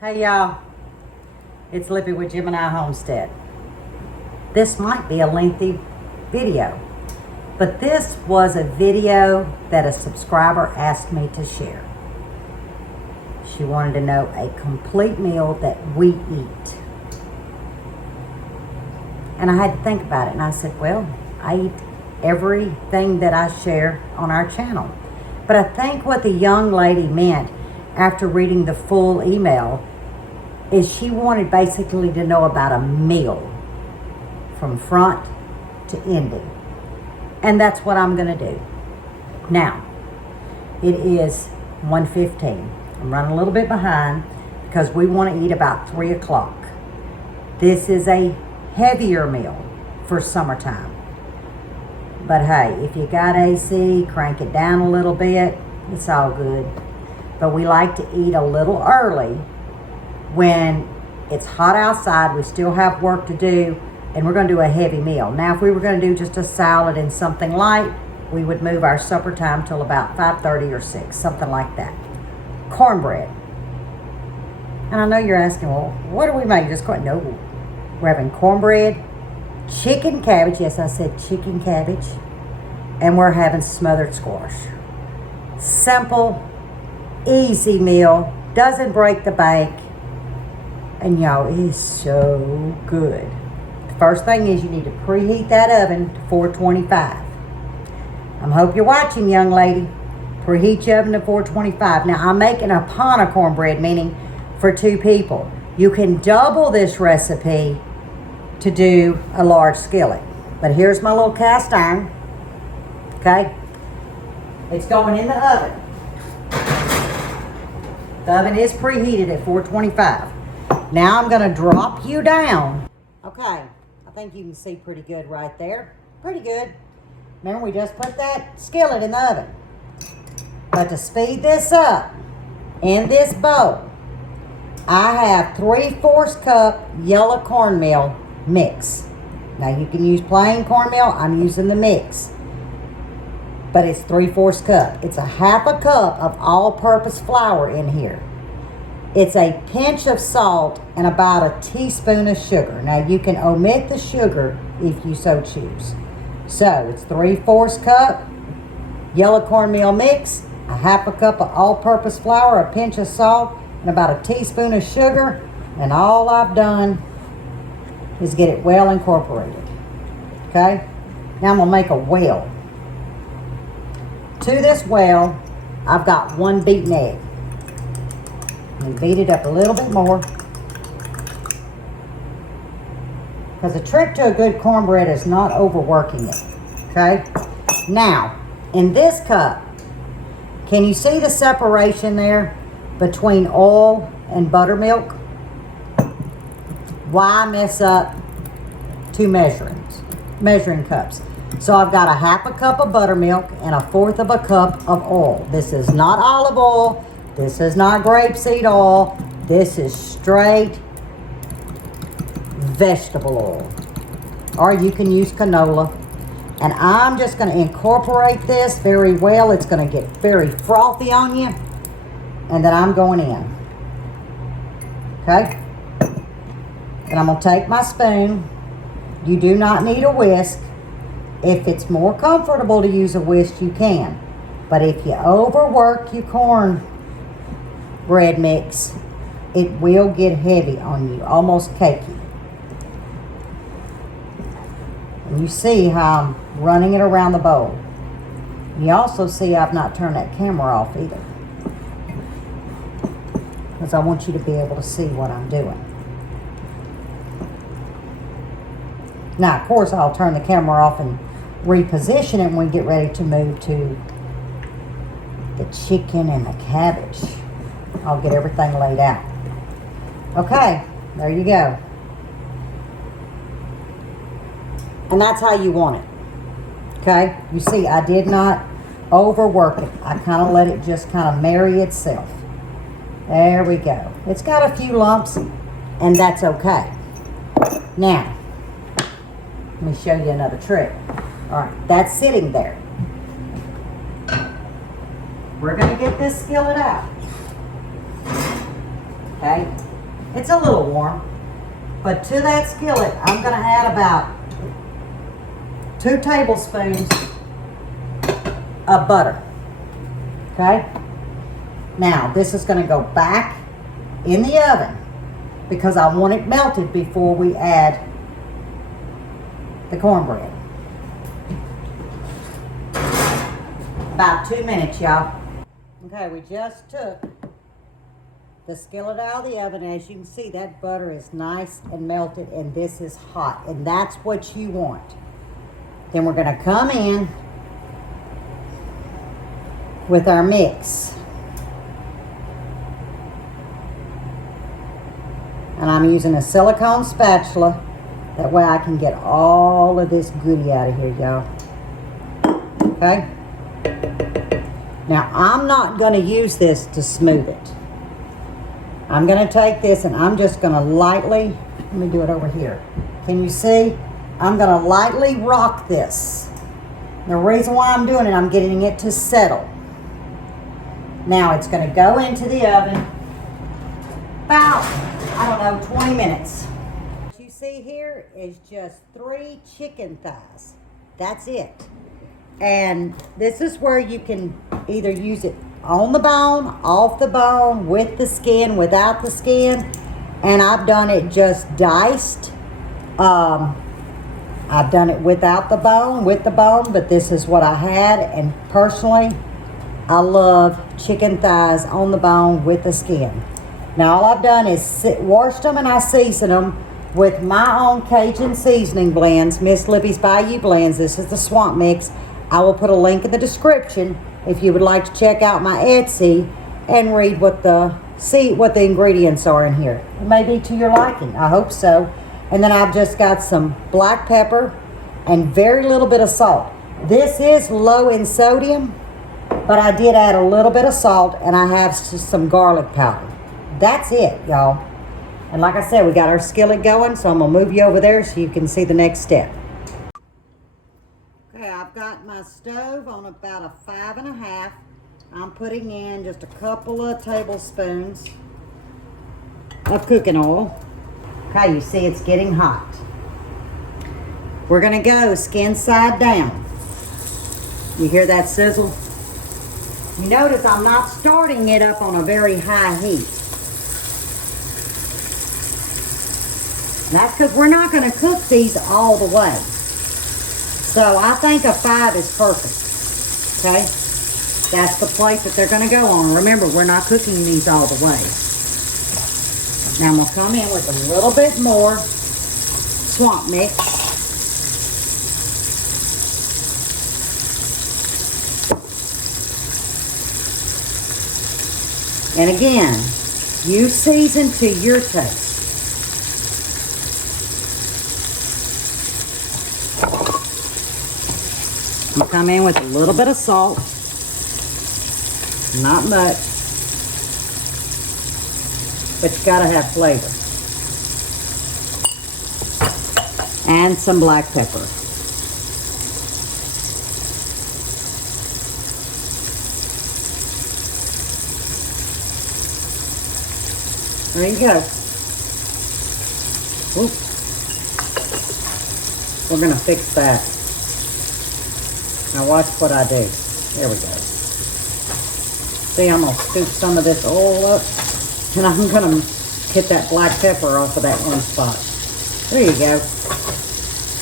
Hey y'all, it's Lippy with Gemini Homestead. This might be a lengthy video, but this was a video that a subscriber asked me to share. She wanted to know a complete meal that we eat. And I had to think about it, and I said, well, I eat everything that I share on our channel. But I think what the young lady meant after reading the full email is she wanted basically to know about a meal from front to ending. And that's what I'm gonna do. Now, it is 1:15. I'm running a little bit behind because we want to eat about 3 o'clock. This is a heavier meal for summertime. But hey, if you got AC, crank it down a little bit, it's all good. But we like to eat a little early when it's hot outside, we still have work to do, and we're gonna do a heavy meal. Now, if we were gonna do just a salad and something light, we would move our supper time till about 5:30 or 6, something like that. Cornbread. And I know you're asking, well, what do we make? Just corn? No, we're having cornbread, chicken cabbage. Yes, I said chicken cabbage. And we're having smothered squash. Simple, easy meal, doesn't break the bank. And y'all, it is so good. The first thing is you need to preheat that oven to 425. I hope you're watching, young lady. Preheat your oven to 425. Now, I'm making a pan of cornbread, meaning for 2 people. You can double this recipe to do a large skillet. But here's my little cast iron. Okay? It's going in the oven. The oven is preheated at 425. Now I'm going to drop you down. Okay, I think you can see pretty good right there. Pretty good. Remember, we just put that skillet in the oven. But to speed this up, in this bowl, I have 3/4 cup yellow cornmeal mix. Now you can use plain cornmeal. I'm using the mix. But it's 3/4 cup. It's a 1/2 cup of all-purpose flour in here. It's a pinch of salt and about a teaspoon of sugar. Now you can omit the sugar if you so choose. So it's 3/4 cup yellow cornmeal mix, a 1/2 cup of all-purpose flour, a pinch of salt, and about a teaspoon of sugar. And all I've done is get it well incorporated. Okay? Now I'm gonna make a well. To this well, I've got 1 beaten egg. And beat it up a little bit more. Because the trick to a good cornbread is not overworking it. Okay? Now, in this cup, can you see the separation there between oil and buttermilk? Why mess up 2 measuring cups? So I've got a 1/2 cup of buttermilk and a 1/4 cup of oil. This is not olive oil. This is not grapeseed oil. This is straight vegetable oil. Or you can use canola. And I'm just going to incorporate this very well. It's going to get very frothy on you. And then I'm going in. Okay? And I'm going to take my spoon. You do not need a whisk. If it's more comfortable to use a whisk, you can. But if you overwork your cornbread mix, it will get heavy on you, almost cakey. And you see how I'm running it around the bowl. You also see I've not turned that camera off either, because I want you to be able to see what I'm doing. Now, of course, I'll turn the camera off and reposition it when we get ready to move to the chicken and the cabbage. I'll get everything laid out. Okay, there you go. And that's how you want it. Okay, you see I did not overwork it. I kind of let it just kind of marry itself. There we go. It's got a few lumps, and that's okay. Now, let me show you another trick. All right, that's sitting there. We're going to get this skillet out. okay? It's a little warm, but to that skillet, I'm gonna add about 2 tablespoons of butter, okay? Now, this is gonna go back in the oven because I want it melted before we add the cornbread. About 2 minutes, y'all. Okay, we just took the skillet out of the oven. As you can see, that butter is nice and melted, and this is hot, and that's what you want. Then we're gonna come in with our mix. And I'm using a silicone spatula. That way I can get all of this goodie out of here, y'all. Okay? Now, I'm not going to use this to smooth it. I'm going to take this and I'm just going to lightly, let me do it over here. Can you see? I'm going to lightly rock this. The reason why I'm doing it, I'm getting it to settle. Now, it's going to go into the oven about, I don't know, 20 minutes. What you see here is just 3 chicken thighs. That's it. And this is where you can either use it on the bone, off the bone, with the skin, without the skin. And I've done it just diced. I've done it without the bone, with the bone, but this is what I had. And personally, I love chicken thighs on the bone with the skin. Now all I've done is washed them and I seasoned them with my own Cajun seasoning blends, Miss Lippy's Bayou Blends. This is the swamp mix. I will put a link in the description if you would like to check out my Etsy and read what the ingredients are in here. It may be to your liking. I hope so. And then I've just got some black pepper and very little bit of salt. This is low in sodium, but I did add a little bit of salt and I have some garlic powder. That's it, y'all. And like I said, we got our skillet going, so I'm gonna move you over there so you can see the next step. Okay, I've got my stove on about a 5.5. I'm putting in just a couple of tablespoons of cooking oil. Okay, you see it's getting hot. We're gonna go skin side down. You hear that sizzle? You notice I'm not starting it up on a very high heat. And that's because we're not gonna cook these all the way. So I think a 5 is perfect, okay? That's the plate that they're gonna go on. Remember, we're not cooking these all the way. Now I'm gonna come in with a little bit more swamp mix. And again, you season to your taste. I'm gonna come in with a little bit of salt, not much, but you gotta have flavor. And some black pepper. There you go. Oop. We're gonna fix that. Now watch what I do. There we go. See, I'm gonna scoop some of this oil up and I'm gonna get that black pepper off of that one spot. There you go.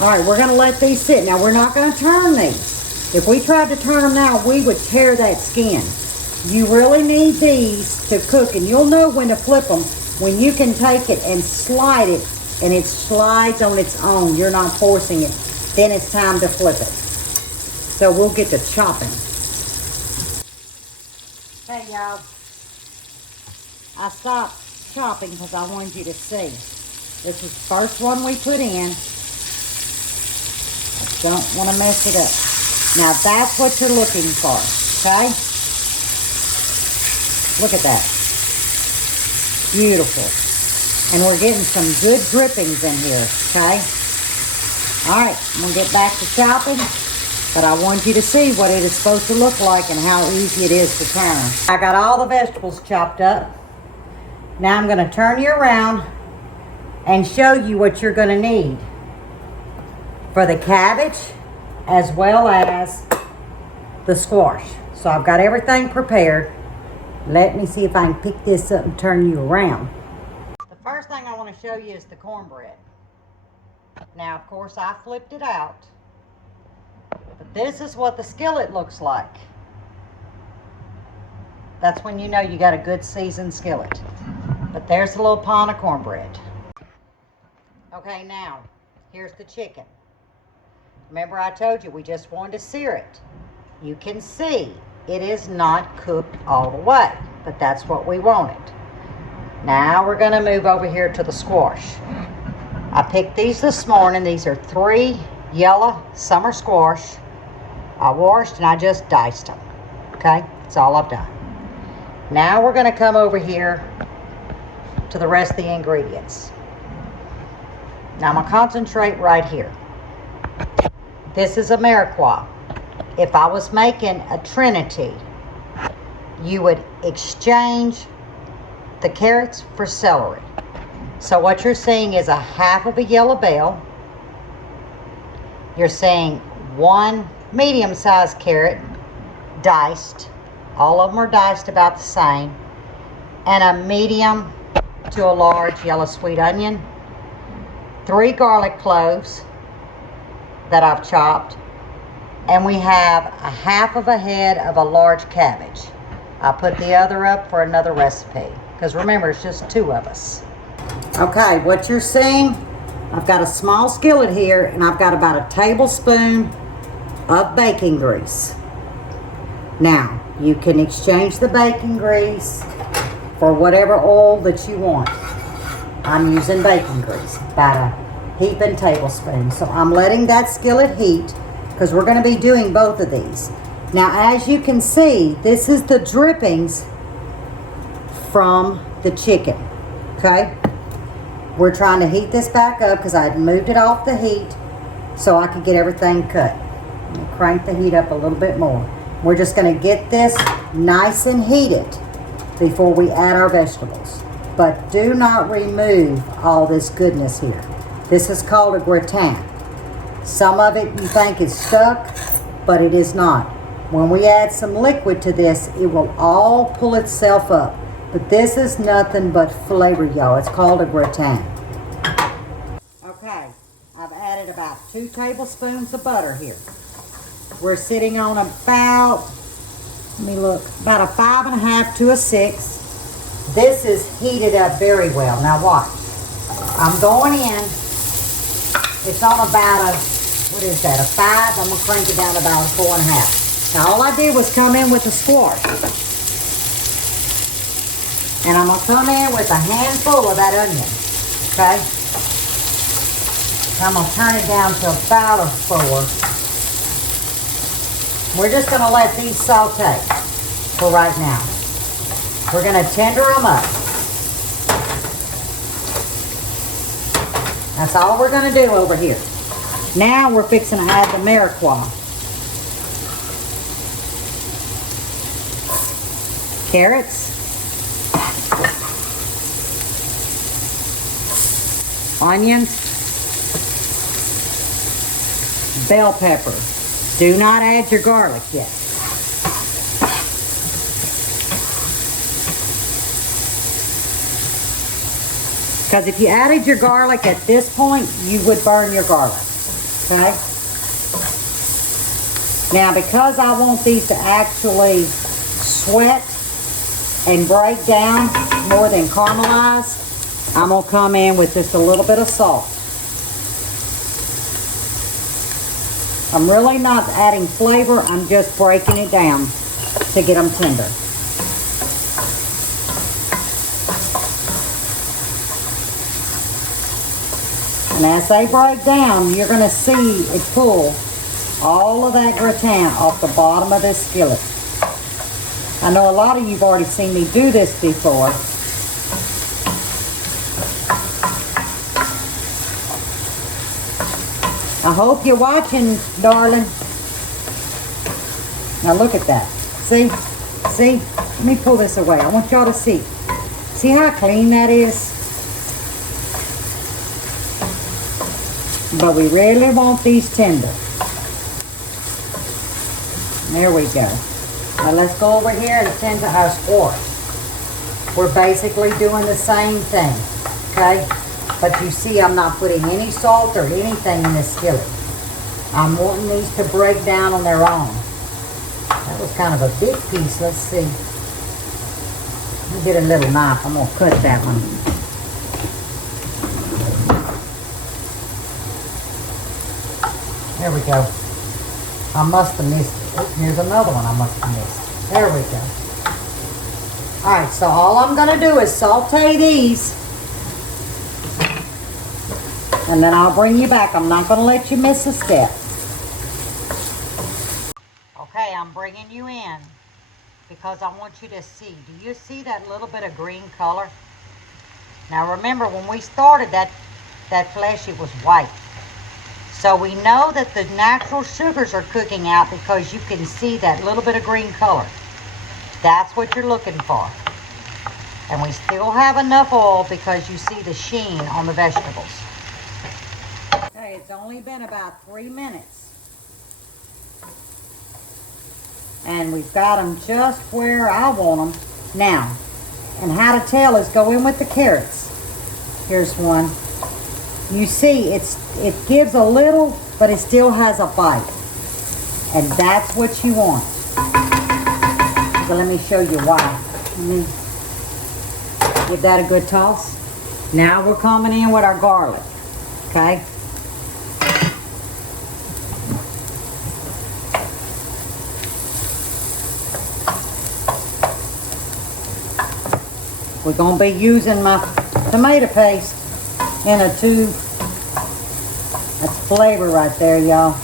All right, we're gonna let these sit. Now we're not gonna turn these. If we tried to turn them now, we would tear that skin. You really need these to cook, and you'll know when to flip them when you can take it and slide it and it slides on its own. You're not forcing it. Then it's time to flip it. So we'll get to chopping. Hey y'all, I stopped chopping because I wanted you to see. This is the first one we put in. I don't want to mess it up. Now that's what you're looking for, okay? Look at that. Beautiful. And we're getting some good drippings in here, okay? All right, I'm gonna get back to chopping. But I want you to see what it is supposed to look like and how easy it is to turn. I got all the vegetables chopped up. Now I'm going to turn you around and show you what you're going to need for the cabbage as well as the squash. So I've got everything prepared. Let me see if I can pick this up and turn you around. The first thing I want to show you is the cornbread. Now, of course, I flipped it out. But this is what the skillet looks like. That's when you know you got a good seasoned skillet. But there's a little pot of cornbread. Okay, now, here's the chicken. Remember I told you we just wanted to sear it. You can see it is not cooked all the way, but that's what we wanted. Now we're going to move over here to the squash. I picked these this morning. These are 3 yellow summer squash. I washed and I just diced them. Okay, that's all I've done. Now we're going to come over here to the rest of the ingredients. Now I'm going to concentrate right here. This is Ameriquois. If I was making a Trinity, you would exchange the carrots for celery. So what you're seeing is a half of a yellow bell. You're seeing 1 medium-sized carrot diced. All of them are diced about the same. And a medium to a large yellow sweet onion. 3 garlic cloves that I've chopped. And we have a half of a head of a large cabbage. I put the other up for another recipe. Because remember, it's just 2 of us. Okay, what you're seeing, I've got a small skillet here, and I've got about a tablespoon of baking grease. Now, you can exchange the baking grease for whatever oil that you want. I'm using baking grease, about a heaping tablespoon. So I'm letting that skillet heat because we're going to be doing both of these. Now, as you can see, this is the drippings from the chicken, okay? We're trying to heat this back up because I had moved it off the heat so I could get everything cut. Crank the heat up a little bit more. We're just going to get this nice and heated before we add our vegetables. But do not remove all this goodness here. This is called a gratin. Some of it you think is stuck, but it is not. When we add some liquid to this, it will all pull itself up. But this is nothing but flavor, y'all. It's called a gratin. Okay, I've added about 2 tablespoons of butter here. We're sitting on about, let me look, about a 5.5 to a 6. This is heated up very well. Now watch. I'm going in. It's on about a, what is that, a 5. I'm going to crank it down to about a 4.5. Now all I did was come in with the squash. And I'm going to come in with a handful of that onion. Okay? I'm going to turn it down to about a 4. We're just going to let these saute for right now. We're going to tender them up. That's all we're going to do over here. Now we're fixing to add the Ameriquois. Carrots. Onions. Bell pepper. Do not add your garlic yet. Because if you added your garlic at this point, you would burn your garlic. Okay? Now, because I want these to actually sweat and break down more than caramelize, I'm going to come in with just a little bit of salt. I'm really not adding flavor, I'm just breaking it down to get them tender. And as they break down, you're going to see it pull all of that gratin off the bottom of this skillet. I know a lot of you have already seen me do this before. I hope you're watching, darling. Now look at that. See? See? Let me pull this away. I want y'all to see. See how clean that is? But we really want these tender. There we go. Now let's go over here and tend to our squash. We're basically doing the same thing, okay? But you see I'm not putting any salt or anything in this skillet. I'm wanting these to break down on their own. That was kind of a big piece. Let's see. Let me get a little knife. I'm going to cut that one. There we go. I must have missed it. Oh, here's another one I must have missed. There we go. Alright, so all I'm going to do is saute these. And then I'll bring you back. I'm not going to let you miss a step. Okay, I'm bringing you in because I want you to see. Do you see that little bit of green color? Now remember, when we started that flesh, it was white. So we know that the natural sugars are cooking out because you can see that little bit of green color. That's what you're looking for. And we still have enough oil because you see the sheen on the vegetables. Okay, it's only been about 3 minutes. And we've got them just where I want them. Now, and how to tell is go in with the carrots. Here's one. You see, it gives a little, but it still has a bite. And that's what you want. So let me show you why. Let me give that a good toss. Now we're coming in with our garlic. Okay? We're going to be using my tomato paste in a tube. That's flavor right there, y'all.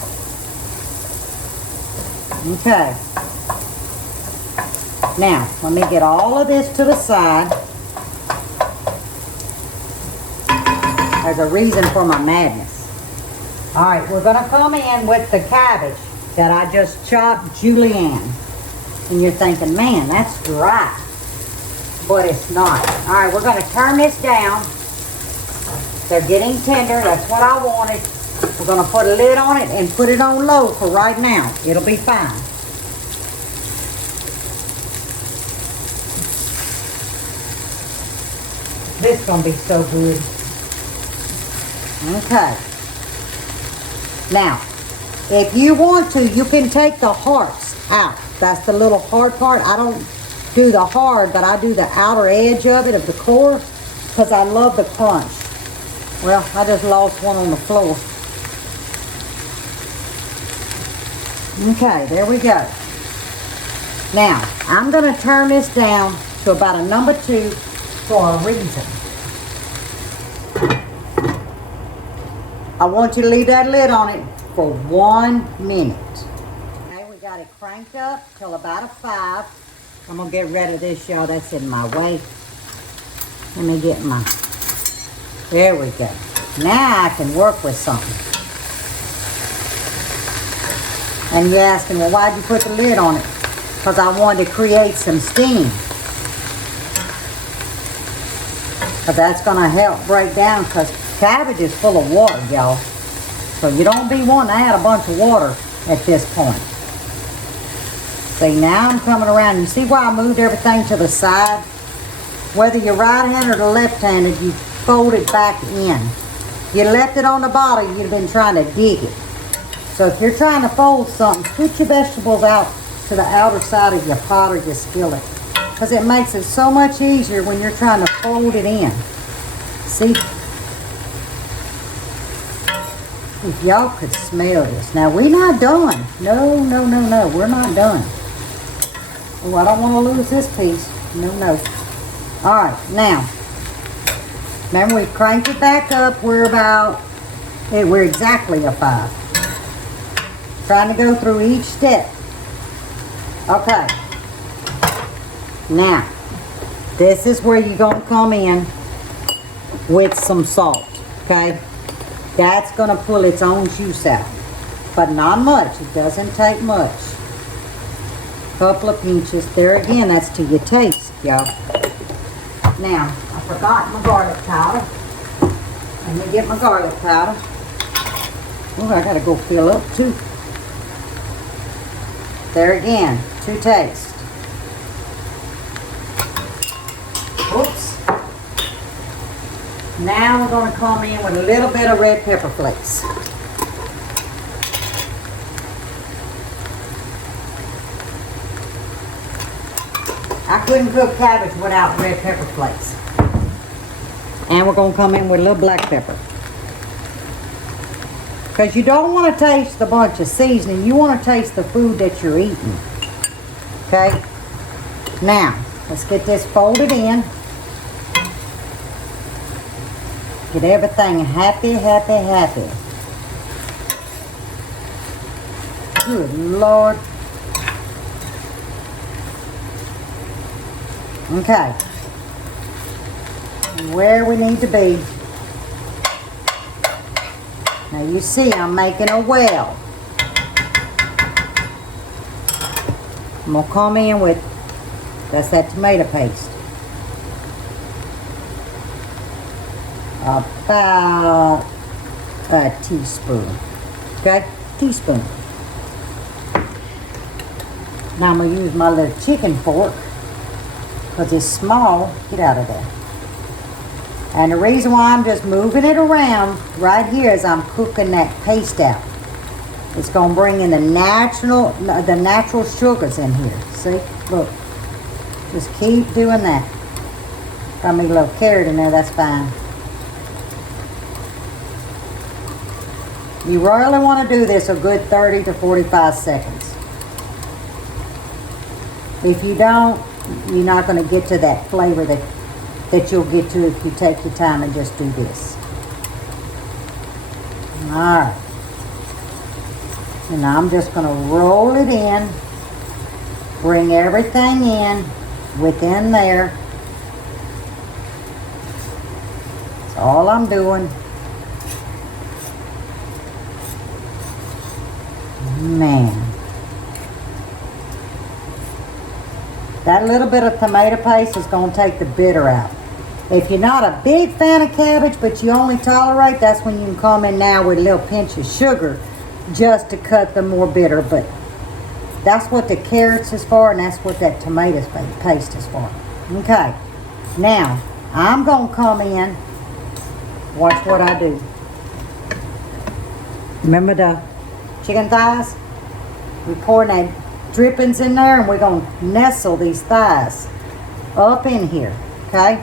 Okay. Now, let me get all of this to the side. There's a reason for my madness. All right, we're going to come in with the cabbage that I just chopped julienne. And you're thinking, man, that's dry. But it's not. All right, we're going to turn this down. They're getting tender. That's what I wanted. We're going to put a lid on it and put it on low for right now. It'll be fine. This is going to be so good. Okay. Now, if you want to, you can take the hearts out. That's the little hard part. I don't do the hard, but I do the outer edge of it, of the core, because I love the crunch. Well, I just lost one on the floor. Okay, there we go. Now, I'm going to turn this down to about a number 2 for a reason. I want you to leave that lid on it for 1 minute. Okay, we got it cranked up till about a 5. I'm going to get rid of this, y'all. That's in my way. Let me get my... There we go. Now I can work with something. And you're asking, well, why'd you put the lid on it? Because I wanted to create some steam. But that's going to help break down, because cabbage is full of water, y'all. So you don't be wanting to add a bunch of water at this point. See, now I'm coming around. You see why I moved everything to the side? Whether you're right-handed or left-handed, you fold it back in. If you left it on the bottom, you'd have been trying to dig it. So if you're trying to fold something, put your vegetables out to the outer side of your pot or your skillet, because it makes it so much easier when you're trying to fold it in. See? If y'all could smell this. Now, we're not done. No, no, no, no. We're not done. Oh, I don't want to lose this piece. No, no. All right, now, remember we cranked it back up. We're exactly a 5. Trying to go through each step. Okay. Now, this is where you're going to come in with some salt, okay? That's going to pull its own juice out, but not much. It doesn't take much. Couple of pinches. There again, that's to your taste, y'all. Now, I forgot my garlic powder. Let me get my garlic powder. Oh, I gotta go fill up too. There again, to taste. Oops. Now we're gonna come in with a little bit of red pepper flakes. I couldn't cook cabbage without red pepper flakes. And we're gonna come in with a little black pepper. Because you don't want to taste a bunch of seasoning. You want to taste the food that you're eating. Okay? Now, let's get this folded in. Get everything happy, happy, happy. Good Lord. Okay. Where we need to be. Now you see I'm making a well. I'm going to come in with, that's that tomato paste. About a teaspoon. Okay? Teaspoon. Now I'm going to use my little chicken fork because it's small. Get out of there. And the reason why I'm just moving it around right here is I'm cooking that paste out. It's going to bring in the natural sugars in here. See? Look. Just keep doing that. Got me a little carrot in there, that's fine. You really want to do this a good 30 to 45 seconds. If you don't, you're not going to get to that flavor that you'll get to if you take your time and just do this. Alright. And now I'm just going to roll it in. Bring everything in within there. That's all I'm doing. Man. That little bit of tomato paste is going to take the bitter out. If you're not a big fan of cabbage, but you only tolerate, that's when you can come in now with a little pinch of sugar just to cut the more bitter. But that's what the carrots is for, and that's what that tomato paste is for. Okay. Now, I'm going to come in. Watch what I do. Remember the chicken thighs? We pour that drippings in there, and we're going to nestle these thighs up in here. Okay?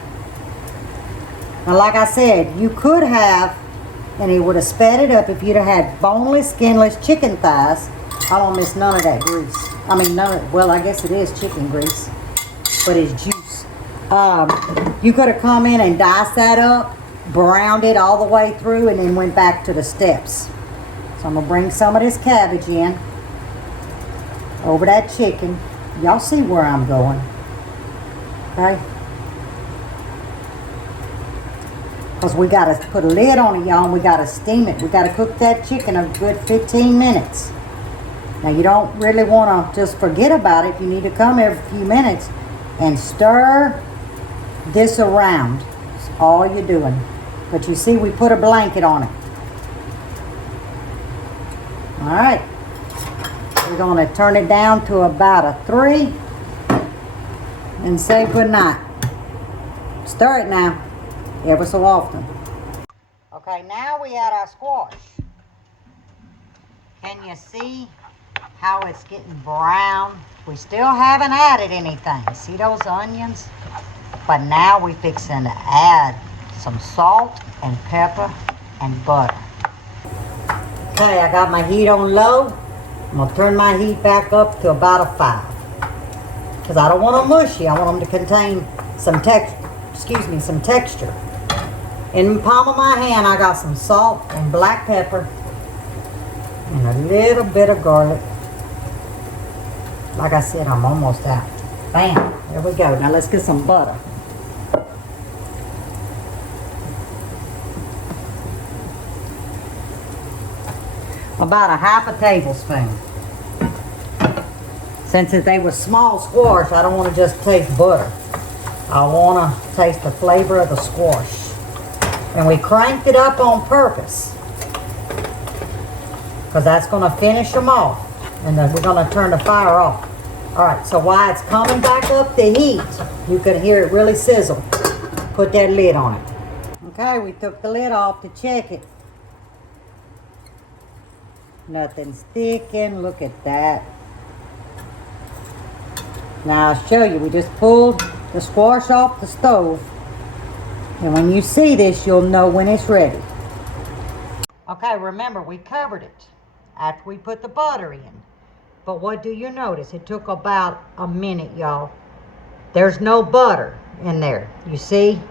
Now, like I said, you could have, and it would have sped it up if you'd have had boneless, skinless chicken thighs. I don't miss none of that grease. I mean, well, I guess it is chicken grease, but it's juice. You could have come in and diced that up, browned it all the way through, and then went back to the steps. So I'm going to bring some of this cabbage in over that chicken. Y'all see where I'm going. Okay? Because we got to put a lid on it, y'all, and we got to steam it. We got to cook that chicken a good 15 minutes. Now, you don't really want to just forget about it. You need to come every few minutes and stir this around. That's all you're doing. But you see, we put a blanket on it. All right. We're going to turn it down to about a 3 and say good night. Stir it now. Ever so often. Okay, now we add our squash. Can you see how it's getting brown? We still haven't added anything. See those onions? But now we're fixing to add some salt and pepper and butter. Okay, I got my heat on low. I'm going to turn my heat back up to about a 5. Because I don't want them mushy. I want them to contain some texture. In the palm of my hand, I got some salt and black pepper and a little bit of garlic. Like I said, I'm almost out. Bam, there we go. Now let's get some butter. About a half a tablespoon. Since they were small squash, I don't want to just taste butter. I want to taste the flavor of the squash. And we cranked it up on purpose, because that's going to finish them off. And then we're going to turn the fire off. All right, so while it's coming back up the heat, you can hear it really sizzle. Put that lid on it. Okay, we took the lid off to check it. Nothing's thickened. Look at that. Now I'll show you. We just pulled the squash off the stove. And when you see this, you'll know when it's ready. Okay, remember, we covered it after we put the butter in. But what do you notice? It took about a minute, y'all. There's no butter in there. You see?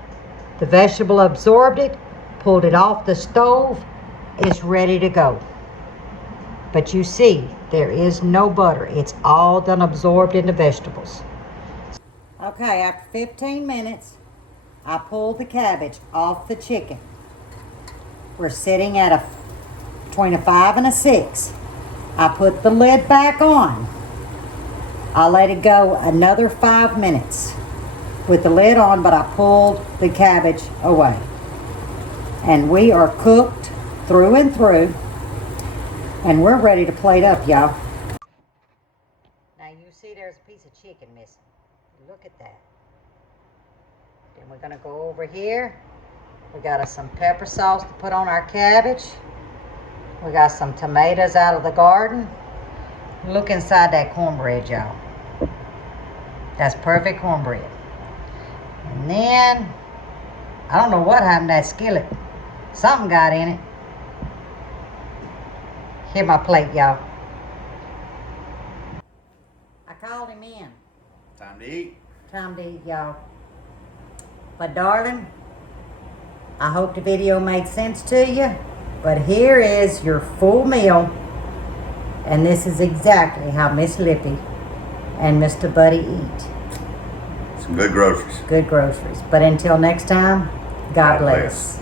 The vegetable absorbed it, pulled it off the stove. It's ready to go. But you see, there is no butter. It's all done absorbed in the vegetables. Okay, after 15 minutes, I pulled the cabbage off the chicken. We're sitting at between a 5 and a 6. I put the lid back on. I let it go another 5 minutes with the lid on, but I pulled the cabbage away. And we are cooked through and through. And we're ready to plate up, y'all. Now you see there's a piece of chicken missing. Look at that. Then we're gonna go over here. We got us some pepper sauce to put on our cabbage. We got some tomatoes out of the garden. Look inside that cornbread, y'all. That's perfect cornbread. And then, I don't know what happened to that skillet. Something got in it. Here's my plate, y'all. I called him in. Time to eat. Time to eat, y'all. But darling, I hope the video made sense to you. But here is your full meal. And this is exactly how Miss Lippy and Mr. Buddy eat. Some good groceries. Good groceries. But until next time, God bless.